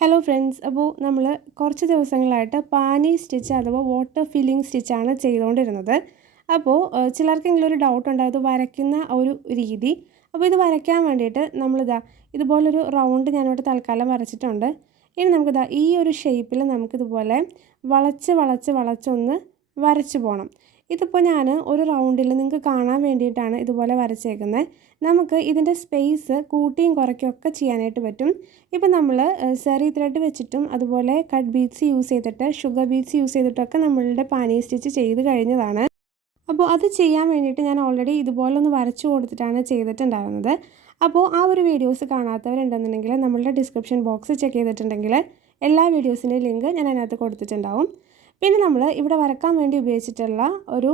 Hello friends, അപ്പോൾ നമ്മൾ കുറച്ച് ദിവസങ്ങളായിട്ട് പാനി സ്റ്റിച്ച് അഥവാ വാട്ടർ ഫില്ലിംഗ് സ്റ്റിച്ചാണ് ചെയ്തുകൊണ്ടിരുന്നത്. അപ്പോൾ ചിലർക്കെങ്കിലും ഒരു ഡൗട്ട് ഉണ്ടായത് വരയ്ക്കുന്ന ഒരു രീതി. അപ്പോൾ ഇത് വരയ്ക്കാൻ വേണ്ടിയിട്ട് ഇതുപോലൊരു റൗണ്ട് ഞാനിവിടെ തൽക്കാലം വരച്ചിട്ടുണ്ട്. ഇനി നമുക്കിതാ ഈ ഒരു ഷേപ്പിൽ നമുക്കിതുപോലെ വളച്ചൊന്ന് വരച്ചു പോകണം. ഇതിപ്പോൾ ഞാൻ ഒരു റൗണ്ടിൽ നിങ്ങൾക്ക് കാണാൻ വേണ്ടിയിട്ടാണ് ഇതുപോലെ വരച്ചേക്കുന്നത്. നമുക്ക് ഇതിൻ്റെ സ്പേസ് കൂട്ടിയും കുറയ്ക്കുകയൊക്കെ ചെയ്യാനായിട്ട് പറ്റും. ഇപ്പം നമ്മൾ സെറി ത്രെഡ് വെച്ചിട്ടും അതുപോലെ കട്ട് ബീഡ്സ് യൂസ് ചെയ്തിട്ട് ഷുഗർ ബീഡ്സ് യൂസ് ചെയ്തിട്ടൊക്കെ നമ്മളുടെ പാനി സ്റ്റിച്ച് ചെയ്ത് കഴിഞ്ഞതാണ്. അപ്പോൾ അത് ചെയ്യാൻ വേണ്ടിയിട്ട് ഞാൻ ഓൾറെഡി ഇതുപോലെ ഒന്ന് വരച്ചു കൊടുത്തിട്ടാണ് ചെയ്തിട്ടുണ്ടായിരുന്നത്. അപ്പോൾ ആ ഒരു വീഡിയോസ് കാണാത്തവരുണ്ടെന്നുണ്ടെങ്കിൽ നമ്മളുടെ ഡിസ്ക്രിപ്ഷൻ ബോക്സ് ചെക്ക് ചെയ്തിട്ടുണ്ടെങ്കിൽ എല്ലാ വീഡിയോസിൻ്റെയും ലിങ്ക് ഞാൻ അതിനകത്ത് കൊടുത്തിട്ടുണ്ടാവും. പിന്നെ നമ്മൾ ഇവിടെ വരക്കാൻ വേണ്ടി ഉപയോഗിച്ചിട്ടുള്ള ഒരു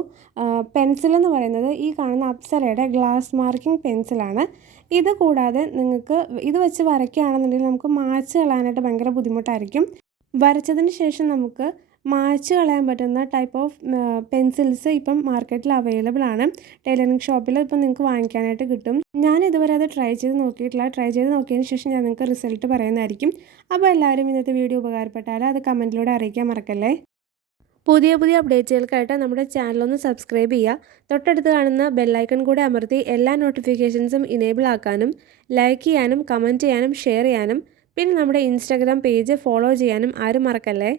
പെൻസിൽ എന്ന് പറയുന്നത് ഈ കാണുന്ന അപ്സരയുടെ ഗ്ലാസ് മാർക്കിംഗ് പെൻസിലാണ്. ഇത് കൂടാതെ നിങ്ങൾക്ക് ഇത് വെച്ച് വരയ്ക്കുകയാണെന്നുണ്ടെങ്കിൽ നമുക്ക് മായ്ച്ച് കളയാനായിട്ട് ഭയങ്കര ബുദ്ധിമുട്ടായിരിക്കും. വരച്ചതിന് ശേഷം നമുക്ക് മായ്ച്ച് കളയാൻ പറ്റുന്ന ടൈപ്പ് ഓഫ് പെൻസിൽസ് ഇപ്പം മാർക്കറ്റിൽ അവൈലബിൾ ആണ്. ടൈലറിംഗ് ഷോപ്പിൽ ഇപ്പം നിങ്ങൾക്ക് വാങ്ങിക്കാനായിട്ട് കിട്ടും. ഞാൻ ഇതുവരെ അത് ട്രൈ ചെയ്ത് നോക്കിയിട്ടില്ല. ട്രൈ ചെയ്ത് നോക്കിയതിന് ശേഷം ഞാൻ നിങ്ങൾക്ക് റിസൾട്ട് പറയുന്നതായിരിക്കും. അപ്പോൾ എല്ലാവരും ഇന്നത്തെ വീഡിയോ ഉപകാരപ്പെട്ടാൽ അത് കമൻറ്റിലൂടെ അറിയിക്കാൻ മറക്കല്ലേ. പുതിയ അപ്ഡേറ്റുകൾക്കായിട്ട് നമ്മുടെ ചാനലൊന്ന് സബ്സ്ക്രൈബ് ചെയ്യുക. തൊട്ടടുത്ത് കാണുന്ന ബെല്ലൈക്കൺ കൂടെ അമർത്തി എല്ലാ നോട്ടിഫിക്കേഷൻസും ഇനേബിൾ ആക്കാനും ലൈക്ക് ചെയ്യാനും കമൻറ്റ് ചെയ്യാനും ഷെയർ ചെയ്യാനും പിന്നെ നമ്മുടെ ഇൻസ്റ്റാഗ്രാം പേജ് ഫോളോ ചെയ്യാനും ആരും മറക്കല്ലേ.